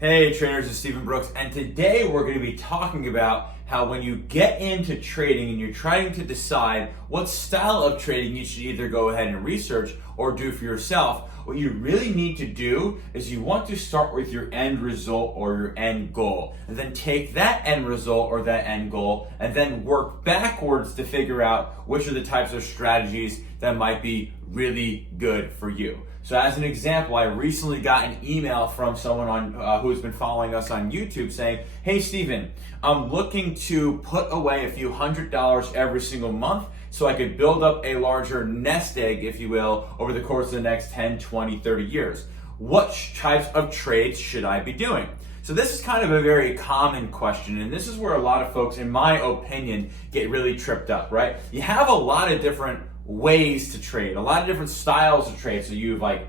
Hey traders, it's Stephen Brooks, and today we're going to be talking about how when you get into trading and you're trying to decide what style of trading you should either go ahead and research or do for yourself, what you really need to do is you want to start with your end result or your end goal, and then take that end result or that end goal and then work backwards to figure out which are the types of strategies that might be really good for you. So as an example, I recently got an email from someone who's been following us on YouTube saying, hey Stephen, I'm looking to put away a few $100s every single month so I could build up a larger nest egg, if you will, over the course of the next 10, 20, 30 years. What types of trades should I be doing? So this is kind of a very common question, and this is where a lot of folks, in my opinion, get really tripped up, right? You have a lot of different ways to trade, a lot of different styles of trade. So you have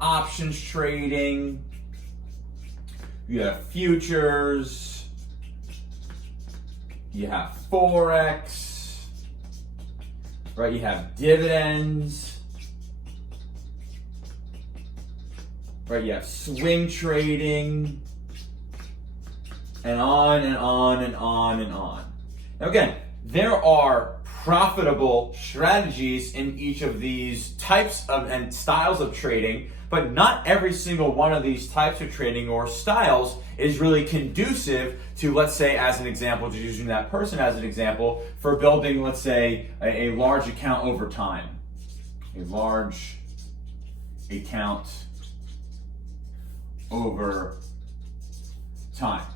options trading, you have futures, you have forex, right? You have dividends, right? You have swing trading, and on and on and on and on. Now again, there are profitable strategies in each of these types of and styles of trading, but not every single one of these types of trading or styles is really conducive to, let's say, as an example, just using that person as an example, for building, let's say, a large account over time. A large account over time.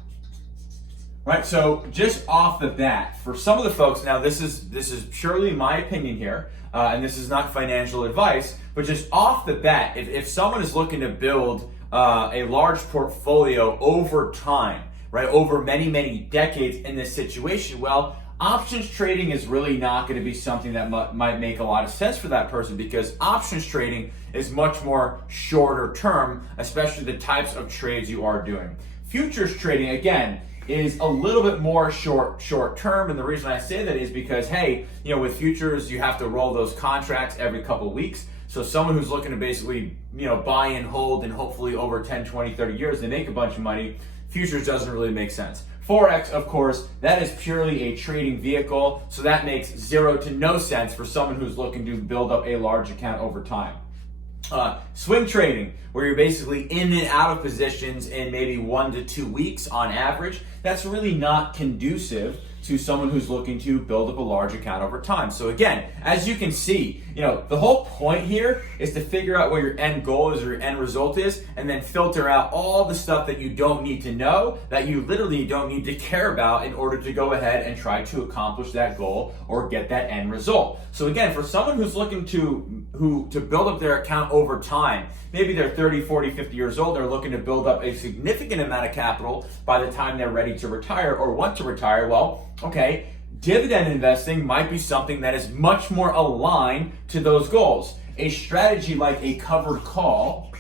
Right, so just off the bat, for some of the folks, now this is purely my opinion here, and this is not financial advice, but just off the bat, if someone is looking to build a large portfolio over time, right, over many, many decades in this situation, well, options trading is really not going to be something that might make a lot of sense for that person, because options trading is much more shorter term, especially the types of trades you are doing. Futures trading, again, is a little bit more short term, and the reason I say that is because, hey, with futures you have to roll those contracts every couple of weeks. So someone who's looking to basically buy and hold, and hopefully over 10, 20, 30 years they make a bunch of money, futures doesn't really make sense. Forex, of course, that is purely a trading vehicle, so that makes zero to no sense for someone who's looking to build up a large account over time. Swing trading, where you're basically in and out of positions in maybe 1 to 2 weeks on average, that's really not conducive to someone who's looking to build up a large account over time. So again, as you can see, the whole point here is to figure out what your end goal is or your end result is, and then filter out all the stuff that you don't need to know, that you literally don't need to care about in order to go ahead and try to accomplish that goal or get that end result. So again, for someone who's looking to build up their account over time, maybe they're 30, 40, 50 years old, they're looking to build up a significant amount of capital by the time they're ready to retire or want to retire, well, okay, dividend investing might be something that is much more aligned to those goals. A strategy like a covered call,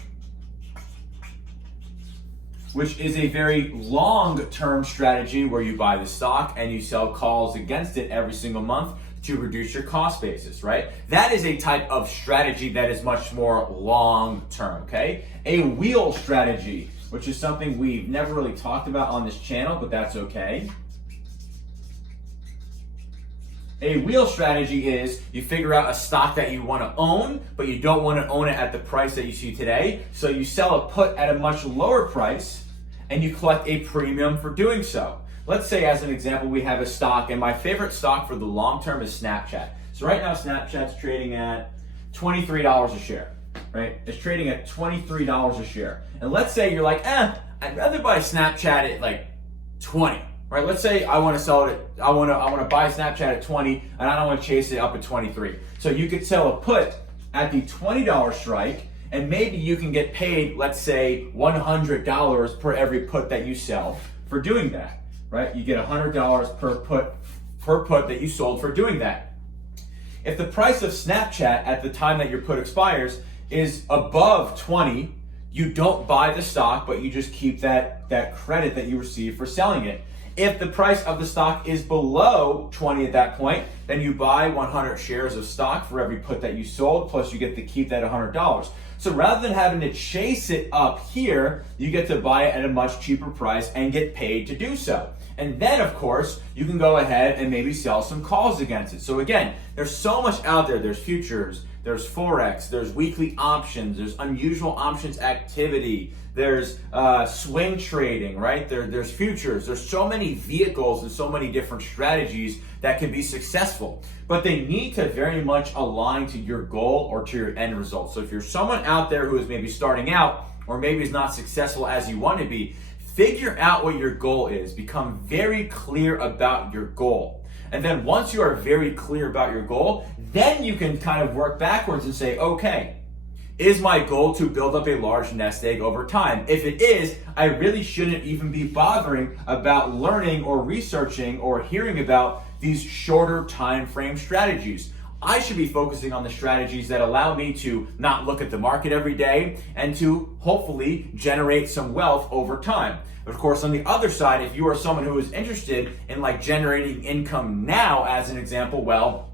which is a very long-term strategy where you buy the stock and you sell calls against it every single month to reduce your cost basis, right? That is a type of strategy that is much more long-term, okay? A wheel strategy, which is something we've never really talked about on this channel, but that's okay. A wheel strategy is you figure out a stock that you want to own, but you don't want to own it at the price that you see today. So you sell a put at a much lower price and you collect a premium for doing so. Let's say, as an example, we have a stock, and my favorite stock for the long term is Snapchat. So right now Snapchat's trading at $23 a share, right? It's trading at $23 a share. And let's say you're like, I'd rather buy Snapchat at like 20. Right, let's say I want to sell it. I want to buy Snapchat at 20, and I don't want to chase it up at 23. So you could sell a put at the $20 strike, and maybe you can get paid, let's say, $100 per every put that you sell for doing that. Right, you get $100 per put that you sold for doing that. If the price of Snapchat at the time that your put expires is above 20, you don't buy the stock, but you just keep that credit that you receive for selling it. If the price of the stock is below 20 at that point, then you buy 100 shares of stock for every put that you sold, plus you get to keep that $100. So rather than having to chase it up here, you get to buy it at a much cheaper price and get paid to do so. And then, of course, you can go ahead and maybe sell some calls against it. So again, there's so much out there. There's futures, there's forex, there's weekly options, there's unusual options activity, there's swing trading, right? There's futures. There's so many vehicles and so many different strategies that can be successful, but they need to very much align to your goal or to your end result. So if you're someone out there who is maybe starting out or maybe is not successful as you want to be, figure out what your goal is. Become very clear about your goal. And then once you are very clear about your goal, then you can kind of work backwards and say, okay, is my goal to build up a large nest egg over time? If it is, I really shouldn't even be bothering about learning or researching or hearing about these shorter time frame strategies. I should be focusing on the strategies that allow me to not look at the market every day and to hopefully generate some wealth over time. Of course, on the other side, if you are someone who is interested in like generating income now, as an example, well,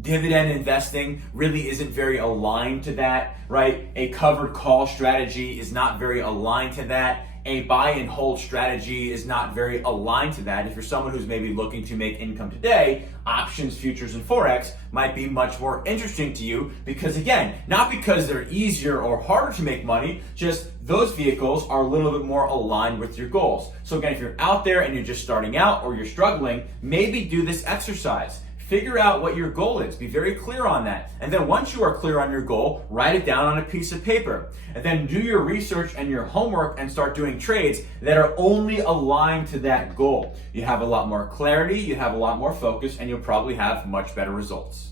dividend investing really isn't very aligned to that, right? A covered call strategy is not very aligned to that. A buy and hold strategy is not very aligned to that. If you're someone who's maybe looking to make income today, options, futures, and forex might be much more interesting to you because, again, not because they're easier or harder to make money, just those vehicles are a little bit more aligned with your goals. So again, if you're out there and you're just starting out or you're struggling, maybe do this exercise. Figure out what your goal is. Be very clear on that. And then once you are clear on your goal, write it down on a piece of paper. And then do your research and your homework and start doing trades that are only aligned to that goal. You have a lot more clarity, you have a lot more focus, and you'll probably have much better results.